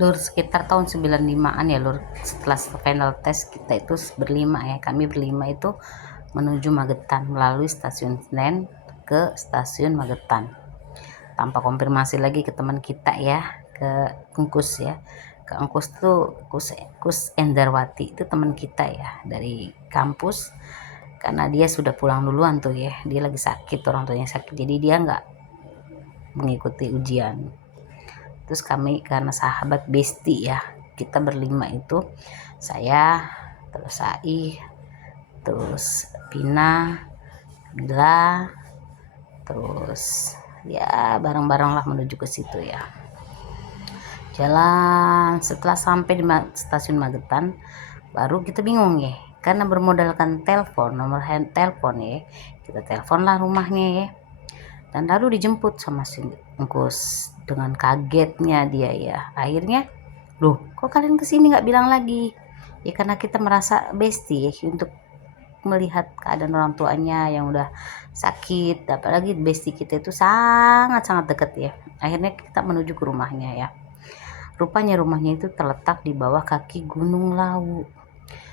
Lur, sekitar tahun 95-an ya Lur, setelah final test kita itu berlima ya, kami berlima itu menuju Magetan melalui stasiun Senen ke stasiun Magetan, tanpa konfirmasi lagi ke teman kita ya, ke Engkus ya, ke Engkus tuh Kus Endarwati, itu teman kita ya dari kampus, karena dia sudah pulang duluan tuh ya, dia lagi sakit, orang tuanya sakit, jadi dia nggak mengikuti ujian. Terus kami karena sahabat bestie ya, kita berlima itu, saya, terus Sai, terus Pina, Bila, terus ya bareng-bareng lah menuju ke situ ya. Jalan, setelah sampai di stasiun Magetan, baru kita bingung ya, karena bermodalkan telepon, nomor hand telepon ya, kita teleponlah rumahnya ya, dan lalu dijemput sama si Engkus. Dengan kagetnya dia ya, akhirnya, loh kok kalian kesini nggak bilang lagi ya, karena kita merasa bestie ya, untuk melihat keadaan orang tuanya yang udah sakit, apalagi bestie kita itu sangat-sangat deket ya. Akhirnya kita menuju ke rumahnya ya, rupanya rumahnya itu terletak di bawah kaki Gunung Lawu.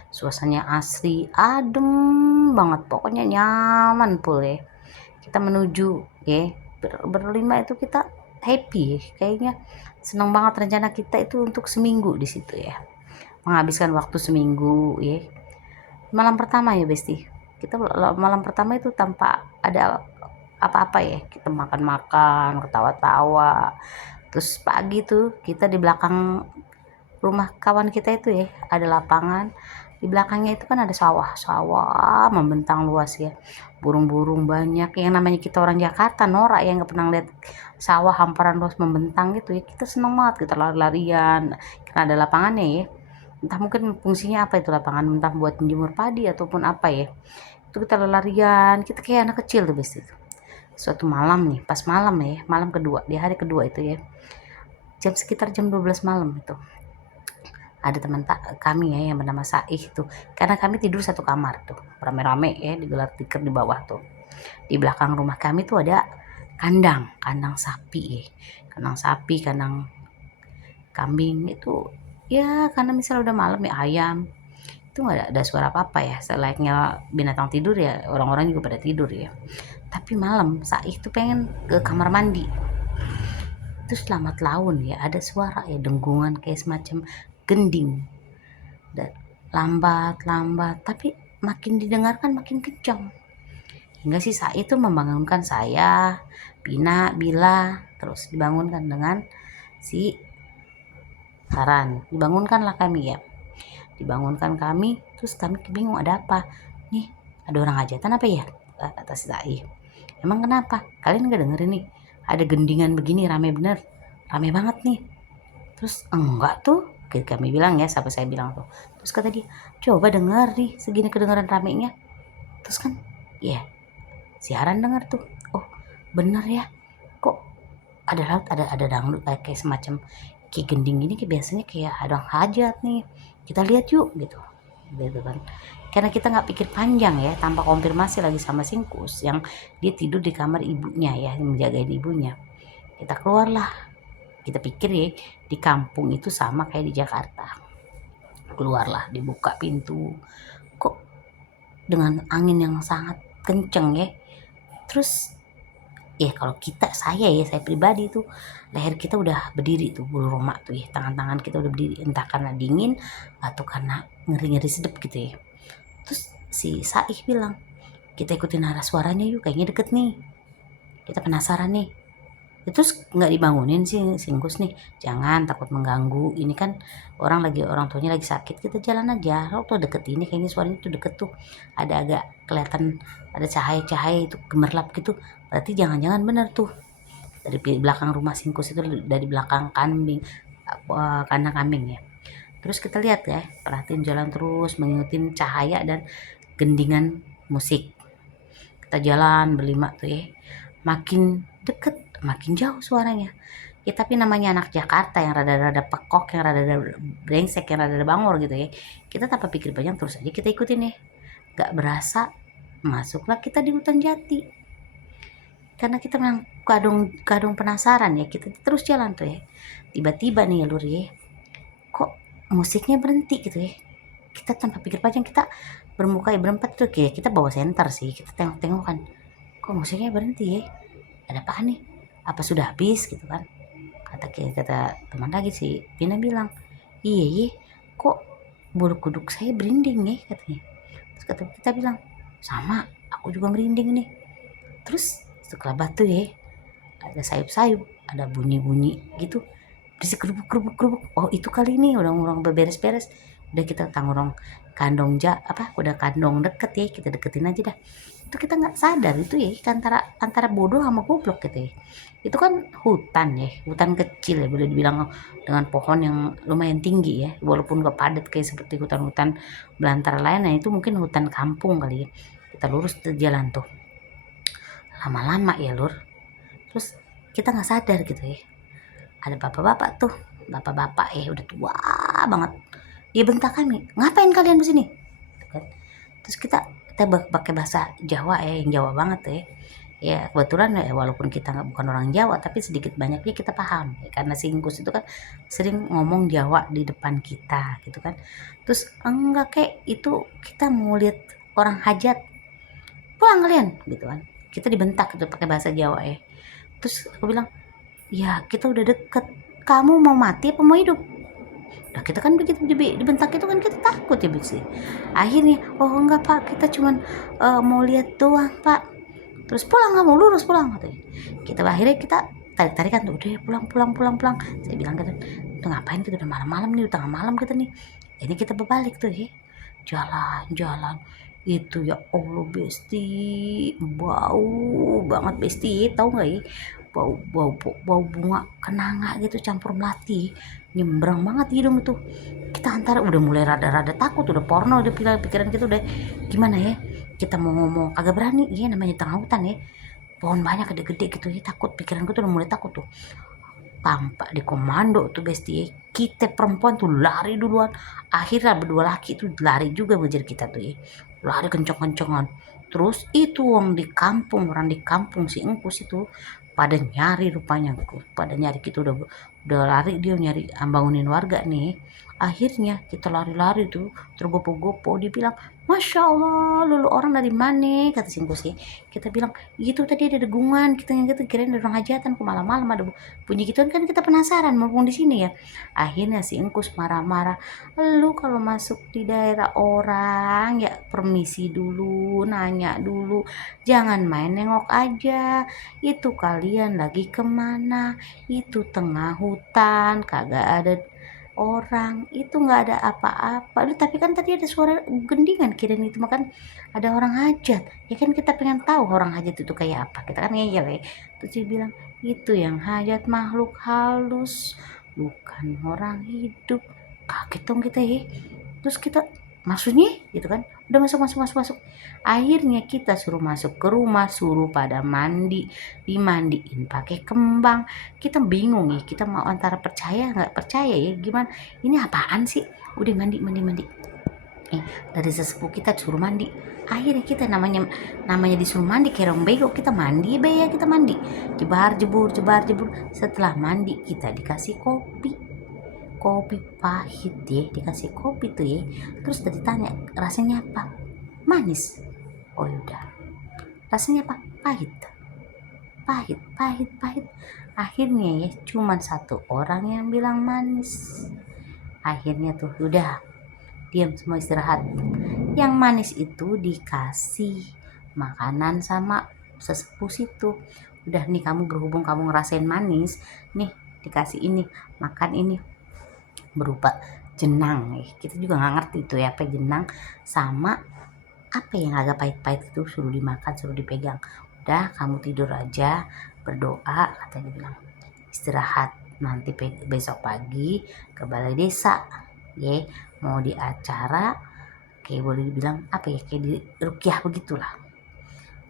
Suasananya asri, adem banget, pokoknya nyaman pul ya. Kita menuju ya, berlima itu kita happy, kayaknya senang banget. Rencana kita itu untuk seminggu di situ ya, menghabiskan waktu seminggu ya. Malam pertama ya Besti, kita malam pertama itu tanpa ada apa-apa ya, kita makan-makan, ketawa-tawa. Terus pagi tuh kita di belakang rumah kawan kita itu ya, ada lapangan, di belakangnya itu kan ada sawah membentang luas ya, burung-burung banyak. Yang namanya kita orang Jakarta norak yang nggak pernah lihat sawah hamparan luas membentang gitu ya, kita seneng banget, kita lari-larian karena ada lapangannya ya. Entah mungkin fungsinya apa itu lapangan, entah buat menjemur padi ataupun apa ya, itu kita lari-larian, kita kayak anak kecil tuh Besti. Suatu malam nih, pas malam ya, malam kedua, di hari kedua itu ya, sekitar jam 12 malam itu, ada teman kami ya yang bernama Saih tuh, karena kami tidur satu kamar tuh rame-rame ya, digelar tikar di bawah tuh. Di belakang rumah kami tuh ada kandang sapi ya, kandang kambing itu ya, karena misalnya udah malam ya, ayam itu nggak ada suara apa-apa ya, selayaknya binatang tidur ya, orang-orang juga pada tidur ya. Tapi malam Saih tuh pengen ke kamar mandi, terus lambat laun ya ada suara ya, denggungan kayak semacam gending, dan lambat tapi makin didengarkan makin kencang, hingga si Sa itu membangunkan saya, Pina, Bila, terus dibangunkan dengan si Saran, dibangunkanlah kami ya, dibangunkan kami. Terus kami bingung ada apa nih, ada orang hajatan apa ya, kata si Sai. Emang kenapa, kalian nggak dengerin nih ada gendingan begini, rame bener, rame banget nih. Terus enggak tuh, kami bilang ya, sampai saya bilang tuh. Terus kata dia, coba denger nih, segini kedengeran ramenya. Terus kan ya, siaran denger tuh, oh bener ya, kok ada laut, ada dangdut, kayak semacam kayak gending ini, kayak biasanya kayak ada hajat nih, kita lihat yuk gitu kan. Karena kita nggak pikir panjang ya, tanpa konfirmasi lagi sama Singkus yang dia tidur di kamar ibunya ya, yang menjagain ibunya. Kita keluarlah, kita pikir ya di kampung itu sama kayak di Jakarta. Keluarlah, dibuka pintu, kok dengan angin yang sangat kenceng ya. Terus ya kalau saya pribadi tuh, leher kita udah berdiri tuh, bulu roma tuh ya, tangan-tangan kita udah berdiri, entah karena dingin atau karena ngeri-ngeri sedep gitu ya. Terus si Saih bilang, kita ikutin arah suaranya yuk, kayaknya deket nih, kita penasaran nih. Terus nggak dibangunin sih Singkus nih, jangan, takut mengganggu, ini kan orang tuanya lagi sakit, kita jalan aja. Lo tuh deket ini, kayaknya suaranya tuh deket tuh, ada agak kelihatan, ada cahaya-cahaya itu gemerlap gitu, berarti jangan-jangan bener tuh dari belakang rumah Singkus itu, dari belakang kandang kambing ya. Terus kita lihat ya, perhatiin jalan terus, mengikuti cahaya dan gendingan musik. Kita jalan berlima tuh ya, makin deket makin jauh suaranya ya. Tapi namanya anak Jakarta yang rada-rada pekok, yang rada-rada brengsek, yang rada-rada bangor gitu ya, kita tanpa pikir banyak terus aja kita ikutin ya. Gak berasa masuklah kita di hutan jati, karena kita memang kadung penasaran ya, kita terus jalan tuh ya. Tiba-tiba nih ya Lur ya, musiknya berhenti gitu ya. Kita tanpa pikir panjang kita bermuka berempat tuh, kayak kita bawa senter sih, kita tengok-tengok kan, kok musiknya berhenti ya, ada apa nih, apa sudah habis gitu kan. Kata teman lagi si Pina bilang, iya iya kok bulu kuduk saya berinding ya katanya. Terus kata kita bilang, sama aku juga merinding nih. Terus setelah batu ya, ada sayup-sayup, ada bunyi-bunyi gitu, berisik kerubuk. Oh itu kali ini udah orang beberes-beres. Udah kita tangurong kandong udah kandong deket ya, kita deketin aja dah. Itu kita nggak sadar itu ya, antara bodoh sama goblok gitu ya. Itu kan hutan ya, hutan kecil ya boleh dibilang, dengan pohon yang lumayan tinggi ya, walaupun gak padat kayak seperti hutan-hutan belantara lain. Nah itu mungkin hutan kampung kali ya. Kita lurus ke jalan tuh, lama-lama ya lur, terus kita nggak sadar gitu ya, ada bapak-bapak tuh, bapak-bapak ya udah tua banget, dia bentak kami, ngapain kalian di sini. Terus kita pakai bahasa Jawa ya, yang Jawa banget ya. Ya kebetulan ya, walaupun kita bukan orang Jawa, tapi sedikit banyaknya kita paham ya, karena si Ingkus itu kan sering ngomong Jawa di depan kita gitu kan. Terus enggak, kayak itu kita mau lihat orang hajat, pulang kalian gitu kan. Kita dibentak gitu pakai bahasa Jawa ya. Terus aku bilang, ya kita udah deket, kamu mau mati apa mau hidup. Nah kita kan begitu dibentak itu kan kita takut ya sih. Akhirnya, oh enggak pak, kita cuman mau lihat doang pak. Terus pulang, kamu lurus pulang katanya. Akhirnya kita tarik-tarikan tuh, udah ya pulang. Saya bilang gitu, udah ngapain kita, udah malam-malam nih, udah tengah malam kita nih. Ini kita berbalik tuh ya, jalan itu ya Allah Besti, bau banget Besti, tahu nggak ya, bau bunga kenanga gitu campur melati, nyembrang banget hidung itu. Kita antara udah mulai rada-rada takut, udah porno, udah pikiran kita udah gimana ya, kita mau ngomong agak berani ya, namanya tengah hutan ya, pohon banyak gede-gede gitu ya, takut, pikiran kita udah mulai takut tuh. Tampak di komando tuh Besti, kita perempuan tuh lari duluan, akhirnya berdua laki tuh lari juga ngejar kita tuh ya, lari kenceng-kencengan. Terus itu orang di kampung si Engkus itu pada nyari, rupanya pada nyari, kita udah lari, dia nyari bangunin warga nih. Akhirnya kita lari-lari tuh tergopo-gopo, dia bilang, Masya Allah, lulu orang dari mana, kata si Engkus ya. Kita bilang, gitu tadi ada degungan, kita yang gitu kirain ada orang hajatan, ke malam-malam ada bunyi gituan kan, kita penasaran mumpung di sini ya. Akhirnya si Engkus marah-marah, lu kalau masuk di daerah orang ya permisi dulu, nanya dulu, jangan main nengok aja, itu kalian lagi kemana, itu tengah hutan kagak ada orang, itu nggak ada apa-apa. Lu tapi kan tadi ada suara gendingan, kirain itu makan ada orang hajat ya kan, kita pengen tahu orang hajat itu kayak apa, kita kan ngeyel ya. Terus dia bilang, itu yang hajat makhluk halus, bukan orang hidup. Kaget dong kita ya. Terus kita, maksudnya gitu kan, udah masuk. Akhirnya kita suruh masuk ke rumah, suruh pada mandi, dimandiin pakai kembang. Kita bingung ya, kita mau antara percaya nggak percaya ya, gimana ini apaan sih. Udah mandi, dari sesepuh kita disuruh mandi. Akhirnya kita namanya disuruh mandi kayak orang bego, kita mandi ya, kita mandi jebar jebur. Setelah mandi kita dikasih kopi pahit ya, dikasih kopi tuh ya. Terus tadi tanya rasanya apa, manis. Oh yaudah, rasanya apa, pahit. Akhirnya ya cuman satu orang yang bilang manis. Akhirnya tuh udah diam semua, istirahat. Yang manis itu dikasih makanan sama sesepuh situ. Udah nih, kamu berhubung kamu ngerasain manis nih, dikasih ini, makan ini berupa jenang. Kita juga nggak ngerti itu ya apa jenang, sama apa yang agak pahit-pahit itu, suruh dimakan, suruh dipegang. Udah kamu tidur aja, berdoa, katanya bilang, istirahat, nanti besok pagi ke balai desa ya, mau di acara kayak boleh dibilang apa ya, kayak di rukyah begitulah.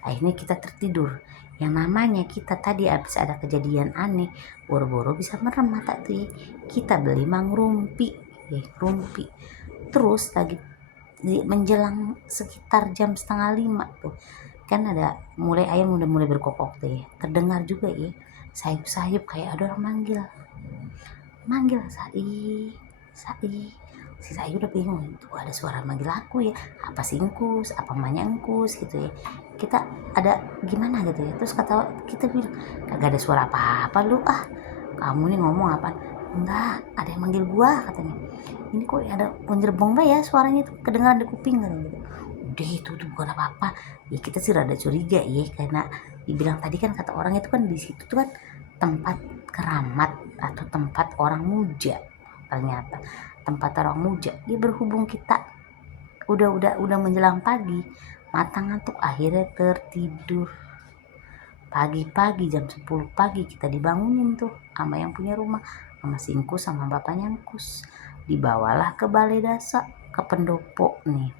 Akhirnya kita tertidur. Yang namanya kita tadi habis ada kejadian aneh, boro-boro bisa merem mata tuh ya. Kita beli rumpi. Terus lagi menjelang sekitar jam 4:30 tuh kan ada ayam udah mulai berkokok tuh ya. Terdengar juga ya sayup-sayup kayak ada orang manggil Sai. si saya udah bingung, tuh ada suara manggil aku ya, apa sih Engkus, apa mamanya Engkus gitu ya, kita ada gimana gitu ya. Terus kata kita bilang, kagak ada suara apa-apa lu, kamu nih ngomong apa? Enggak, ada yang manggil gua katanya. Ini kok ada menjerbong ya suaranya tuh kedengaran di kuping kan gitu. Udah itu tuh bukan apa-apa. Ya kita sih rada curiga ya, karena dibilang tadi kan kata orang itu kan di situ tuh kan tempat keramat atau tempat orang muja. Ternyata tempat orang muja. Ya berhubung kita udah menjelang pagi, mata ngantuk, akhirnya tertidur. Pagi-pagi jam 10 pagi kita dibangunin tuh sama yang punya rumah, sama Singkus sama bapaknya Ngkus. Dibawalah ke balai dasa, ke pendopo nih.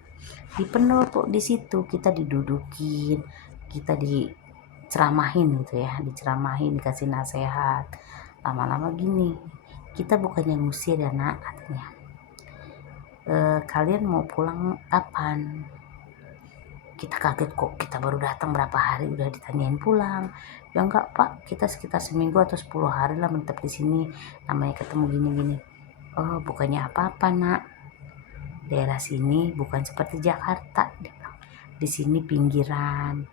Di pendopo di situ kita didudukin, kita diceramahin gitu ya, diceramahin, dikasih nasihat. Lama-lama gini, kita bukannya ngusir ya nak, katanya. Kalian mau pulang kapan? Kita kaget kok, kita baru datang berapa hari udah ditanyain pulang. Ya enggak pak, kita sekitar seminggu atau 10 hari lah menetap di sini, namanya ketemu gini-gini. Oh bukannya apa-apa nak, daerah sini bukan seperti Jakarta. Di sini pinggiran,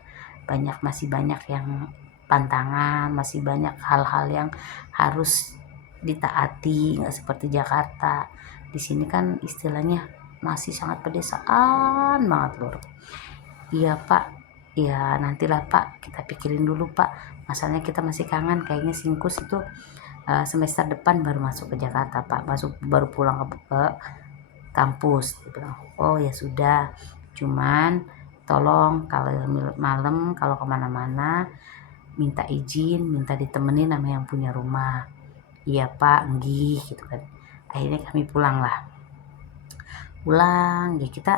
masih banyak yang pantangan, masih banyak hal-hal yang harus ditaati, nggak seperti Jakarta. Di sini kan istilahnya masih sangat pedesaan banget lur. Iya pak, ya nantilah pak, kita pikirin dulu pak, masalahnya kita masih kangen. Kayaknya Singkus itu semester depan baru masuk ke Jakarta pak, baru pulang ke kampus. Dia bilang, oh ya sudah, cuman tolong kalau malam kalau kemana-mana minta izin, minta ditemenin sama yang punya rumah. Iya pak, enggih gitu kan. Akhirnya kami pulang ya, kita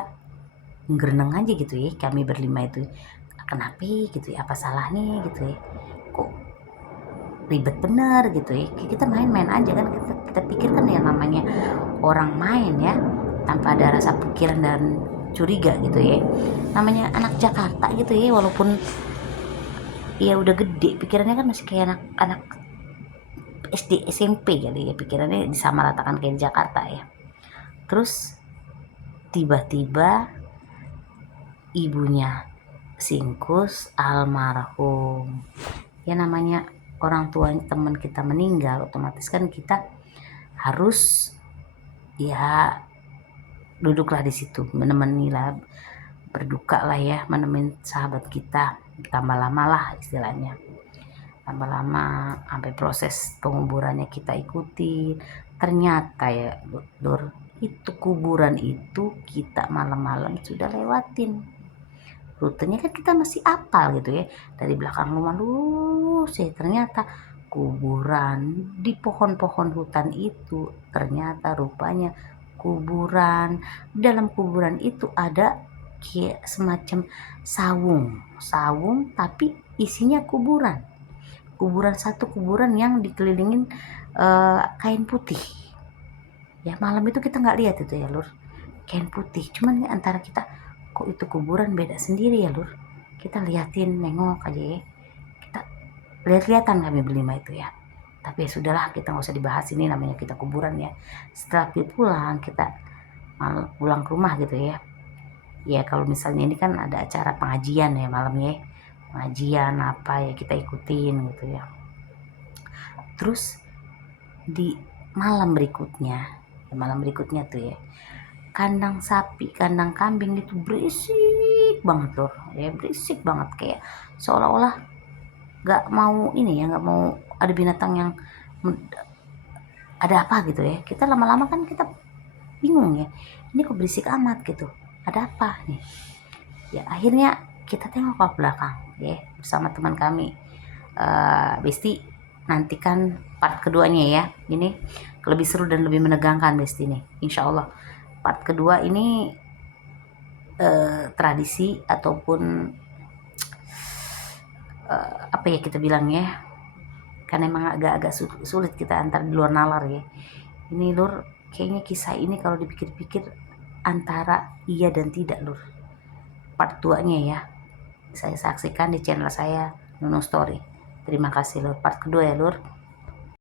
ngereneng aja gitu ya, kami berlima itu kenapa gitu ya, apa salahnya gitu ya, kok ribet bener gitu ya. Kita main-main aja kan, kita pikir kan ya namanya orang main ya, tanpa ada rasa pikiran dan curiga gitu ya, namanya anak Jakarta gitu ya, walaupun ya udah gede pikirannya kan masih kayak anak-anak SD SMP kali ya, pikirannya disamaratakan kayak di Jakarta ya. Terus tiba-tiba ibunya Singkus almarhum, ya namanya orang tua teman kita meninggal, otomatis kan kita harus ya duduklah di situ, menemani lah, berduka lah ya, menemenin sahabat kita. Tambah lama lah istilahnya, tambah lama sampai proses penguburannya kita ikuti. Ternyata ya Lur, itu kuburan itu kita malam-malam sudah lewatin. Rutenya kan kita masih apal gitu ya, dari belakang rumah lurus ya, ternyata kuburan di pohon-pohon hutan itu, ternyata rupanya kuburan. Dalam kuburan itu ada kayak semacam sawung tapi isinya kuburan satu kuburan yang dikelilingin kain putih ya. Malam itu kita nggak lihat itu ya Lur, kain putih, cuman antara kita kok itu kuburan beda sendiri ya Lur. Kita liatin, nengok aja ya, kita lihat-lihatan kami berlima itu ya. Tapi ya sudahlah, kita nggak usah dibahas, ini namanya kita kuburan ya. Setelah pulang, kita pulang ke rumah gitu ya. Ya kalau misalnya ini kan ada acara pengajian ya malamnya, pengajian apa ya kita ikutin gitu ya. Terus di malam berikutnya tuh ya, kandang sapi, kandang kambing itu berisik banget loh ya, berisik banget, kayak seolah-olah nggak mau ini ya, nggak mau ada binatang yang ada apa gitu ya. Kita lama-lama kan kita bingung ya, ini kok berisik amat gitu, ada apa nih ya. Akhirnya kita tengok ke belakang ya bersama teman kami. Besti, nantikan part keduanya ya, ini lebih seru dan lebih menegangkan Besti nih, insya Allah. Part kedua ini tradisi ataupun apa ya kita bilang ya, karena emang agak sulit kita antar di luar nalar ya. Ini Lur, kayaknya kisah ini kalau dipikir-pikir antara iya dan tidak Lur. Part 2-nya ya, saya saksikan di channel saya Nunu Story. Terima kasih Lur, part kedua ya Lur.